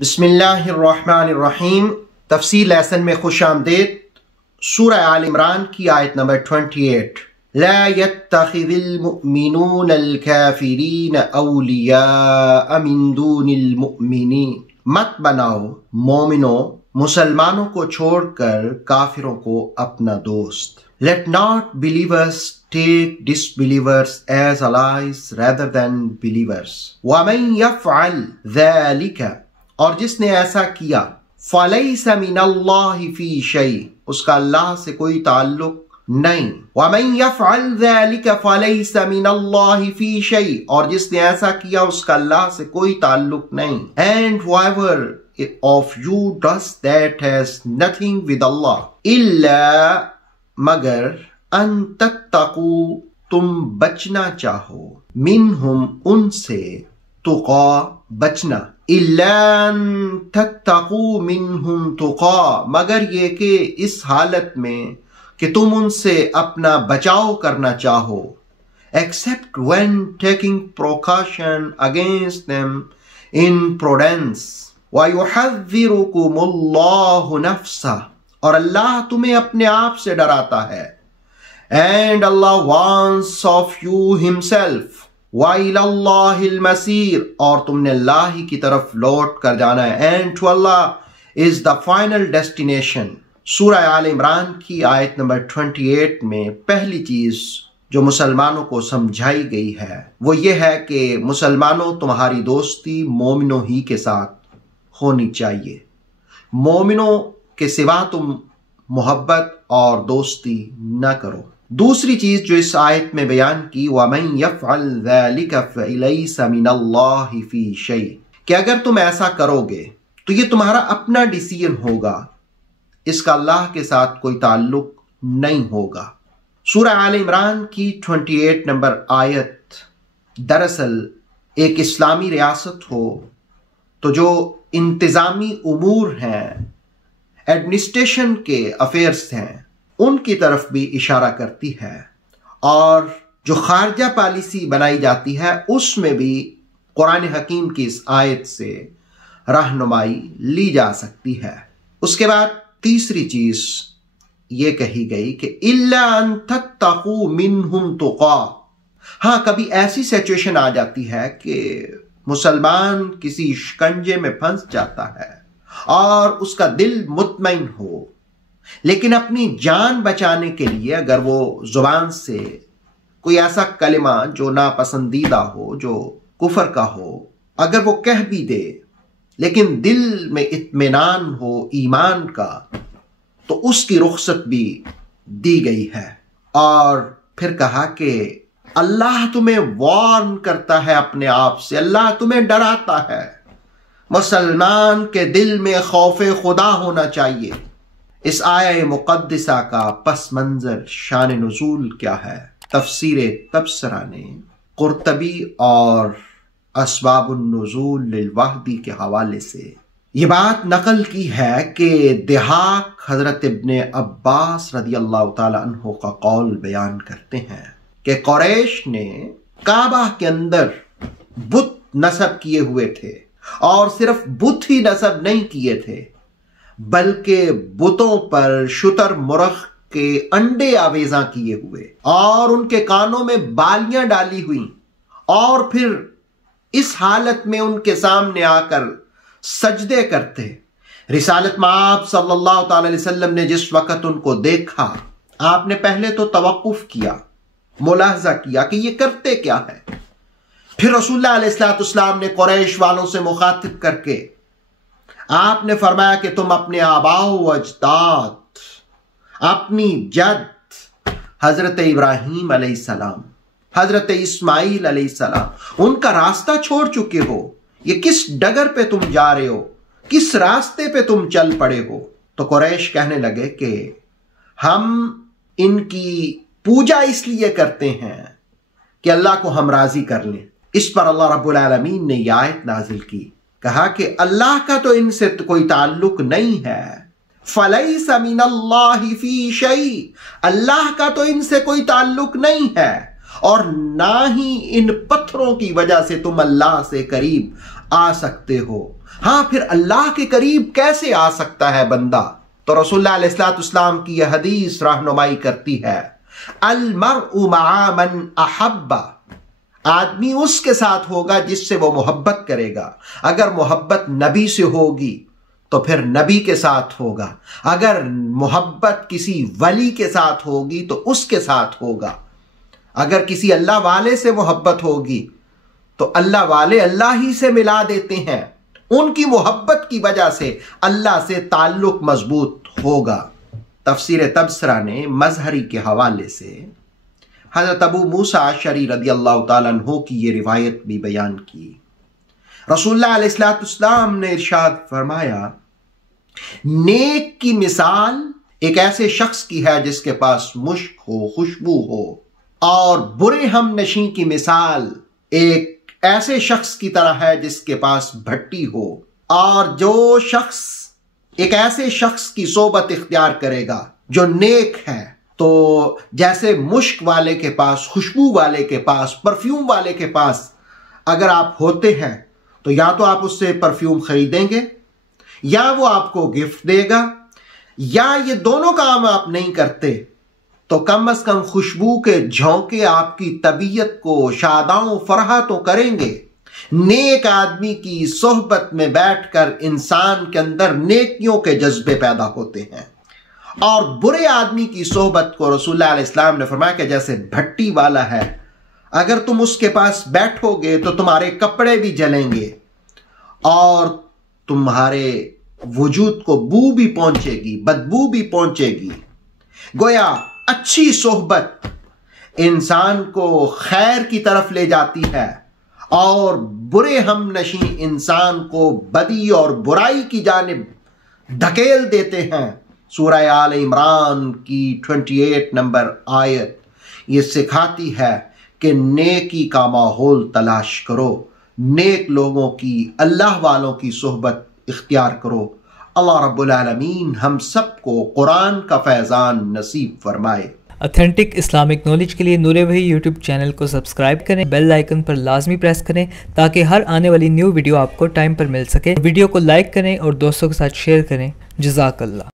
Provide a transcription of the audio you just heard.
बिस्मिल्लाहिर्रहमानिर्रहीम। तफसील लेसन में खुश आमदीद। सूरह आल इमरान की आयत नंबर 28। ला यत्तखिज़िल मुअमिनूनल काफिरीन औलिया मिन दूनिल मुअमिनीन। मत बनाओ मोमिनो मुसलमानों को छोड़कर काफिरों को अपना दोस्त। Let not believers take disbelievers as allies rather than believers. وَمَنْ يَفْعَلْ ذَلِكَ और जिसने ऐसा किया فَلَيْسَ مِنَ اللَّهِ فِي شَيْءٍ उसका अल्लाह से कोई ताल्लुक नहीं। وَمَنْ يَفْعَلْ ذَلِكَ فَلَيْسَ مِنَ اللَّهِ فِي شَيْءٍ और जिसने ऐसा किया उसका अल्लाह से कोई ताल्लुक नहीं। And whoever of you does that has nothing with Allah إلا मगर अन तत्तकू तुम बचना चाहो मिनहुम उनसे तुका बचना इल्लान तत्तकू मिनहुम तुका मगर ये कि इस हालत में कि तुम उनसे अपना बचाव करना चाहो except when taking precaution against them in prudence व युहज़्ज़िरुकुमुल्लाहु नफ्सा और अल्लाह तुम्हें अपने आप से डराता है। And Allah wants of you himself व इलल्लाहिल मसीर और तुमने अल्लाह ही की तरफ लौट कर जाना है। And to Allah is the final destination. सूरह आल इमरान की आयत नंबर 28 में पहली चीज जो मुसलमानों को समझाई गई है वो ये है कि मुसलमानों तुम्हारी दोस्ती मोमिनों ही के साथ होनी चाहिए। मोमिनों के सिवा तुम मोहब्बत और दोस्ती न करो। दूसरी चीज जो इस आयत में बयान की वमन यफ़अल ज़ालिका फ़लैस मिनल्लाहि फ़ी शै कि अगर तुम ऐसा करोगे तो ये तुम्हारा अपना डिसीजन होगा, इसका अल्लाह के साथ कोई ताल्लुक नहीं होगा। सूरह आल इमरान की 28 नंबर आयत दरअसल एक इस्लामी रियासत हो तो जो इंतजामी उमूर हैं, एडमिनिस्ट्रेशन के अफेयर्स हैं, उनकी तरफ भी इशारा करती है और जो खारजा पॉलिसी बनाई जाती है उसमें भी कुरान हकीम की इस आयत से रहनुमाई ली जा सकती है। उसके बाद तीसरी चीज ये कही गई कि इल्ला अन तत्तकू मिनहुम तुका। हाँ, कभी ऐसी सिचुएशन आ जाती है कि मुसलमान किसी शिकंजे में फंस जाता है और उसका दिल मुतमईन हो, लेकिन अपनी जान बचाने के लिए अगर वो जुबान से कोई ऐसा कलिमा जो नापसंदीदा हो, जो कुफर का हो, अगर वो कह भी दे लेकिन दिल में इत्मीनान हो ईमान का, तो उसकी रुखसत भी दी गई है। और फिर कहा कि अल्लाह तुम्हें वार्न करता है अपने आप से, अल्लाह तुम्हें डराता है। मुसलमान के दिल में खौफे खुदा होना चाहिए। इस आया मुक़द्दिसा का पस मंजर शान नुज़ूल क्या है, तफसीर तबसरा ने कुर्तबी और अस्बाबुन नुज़ूल लिल वहदी के हवाले से ये बात नकल की है कि दिहाक हजरत इब्ने अब्बास रदियल्लाहु ताला अन्हु का कौल बयान करते हैं कि कुरैश ने काबा के अंदर बुत नस्ब किए हुए थे और सिर्फ बुत ही नस्ब नहीं किए थे बल्कि बुतों पर शुतर मुरख के अंडे आवेजा किए हुए और उनके कानों में बालियां डाली हुई और फिर इस हालत में उनके सामने आकर सजदे करते। रिसालत में आप सल्लल्लाहु अलैहि वसल्लम ने जिस वक्त उनको देखा, आपने पहले तो तवक्कुफ किया, मुलाहजा किया कि ये करते क्या है। फिर रसूलुल्लाह अलैहिस्सलाम ने कुरैश वालों से मुखातिब करके आपने फरमाया कि तुम अपने आबाओ अजदाद, अपनी जद हजरत इब्राहीम अलैहिस्सलाम, हजरत इस्माइल अलैहिस्सलाम, उनका रास्ता छोड़ चुके हो। ये किस डगर पे तुम जा रहे हो, किस रास्ते पे तुम चल पड़े हो। तो कुरैश कहने लगे कि हम इनकी पूजा इसलिए करते हैं कि अल्लाह को हम राजी कर लें। इस पर अल्लाह रब्बुल आलमीन ने यह आयत नाजिल की, कहा कि अल्लाह का तो इनसे कोई ताल्लुक नहीं है। फलैस मिनल्लाहि फी शै, अल्लाह का तो इनसे कोई ताल्लुक नहीं है और ना ही इन पत्थरों की वजह से तुम अल्लाह से करीब आ सकते हो। ہاں پھر اللہ کے قریب کیسے آ سکتا ہے بندہ؟ تو رسول اللہ علیہ السلام کی یہ حدیث رہنمائی کرتی ہے، المرء مع من احب، آدمی اس کے ساتھ ہوگا جس سے وہ محبت کرے گا۔ اگر محبت نبی سے ہوگی تو پھر نبی کے ساتھ ہوگا، اگر محبت کسی ولی کے ساتھ ہوگی تو اس کے ساتھ ہوگا، اگر کسی اللہ والے سے محبت ہوگی تو اللہ والے اللہ ہی سے ملا دیتے ہیں، ان کی محبت کی وجہ سے اللہ سے تعلق مضبوط ہوگا۔ تفسیر تبصرہ نے مظہری کے حوالے سے حضرت ابو موسیٰ اشعری رضی اللہ تعالیٰ عنہ کی یہ روایت بھی بیان کی۔ رسول اللہ علیہ السلام نے ارشاد فرمایا، نیک کی مثال ایک ایسے شخص کی ہے جس کے پاس مشک ہو، خوشبو ہو، اور برے ہم نشیں کی مثال ایک ایسے شخص کی طرح ہے جس کے پاس بھٹی ہو۔ اور جو شخص ایک ایسے شخص کی صحبت اختیار کرے گا جو نیک ہے، تو جیسے مشک والے کے پاس، خوشبو والے کے پاس، پرفیوم والے کے پاس اگر آپ ہوتے ہیں تو یا تو آپ اس سے پرفیوم خریدیں گے یا وہ آپ کو گفٹ دے گا، یا یہ دونوں کام آپ نہیں کرتے تو کم از کم خوشبو کے جھونکے آپ کی طبیعت کو شاداں و فرحاں تو کریں گے۔ نیک آدمی کی صحبت میں بیٹھ کر انسان کے اندر نیکیوں کے جذبے پیدا ہوتے ہیں، اور برے آدمی کی صحبت کو رسول اللہ علیہ السلام نے فرمایا کہ جیسے بھٹی والا ہے، اگر تم اس کے پاس بیٹھو گے تو تمہارے کپڑے بھی جلیں گے اور تمہارے وجود کو بو بھی پہنچے گی، بدبو بھی پہنچے گی۔ گویا اچھی صحبت انسان کو خیر کی طرف لے جاتی ہے، اور برے ہم نشیں انسان کو بدی اور برائی کی جانب دھکیل دیتے ہیں۔ سورہ آل عمران کی 28 نمبر آیت یہ سکھاتی ہے کہ نیکی کا ماحول تلاش کرو، نیک لوگوں کی، اللہ والوں کی صحبت اختیار کرو۔ اللہ رب العالمین ہم سب کو قرآن کا فیضان نصیب فرمائے۔ اتھینٹک اسلامک نالج کے لیے نور وحی یوٹیوب چینل کو سبسکرائب کریں، بیل آئیکن پر لازمی پریس کریں تاکہ ہر آنے والی نیو ویڈیو آپ کو ٹائم پر مل سکے۔ ویڈیو کو لائک کریں اور دوستوں کے ساتھ شیئر کریں۔ جزاک اللہ۔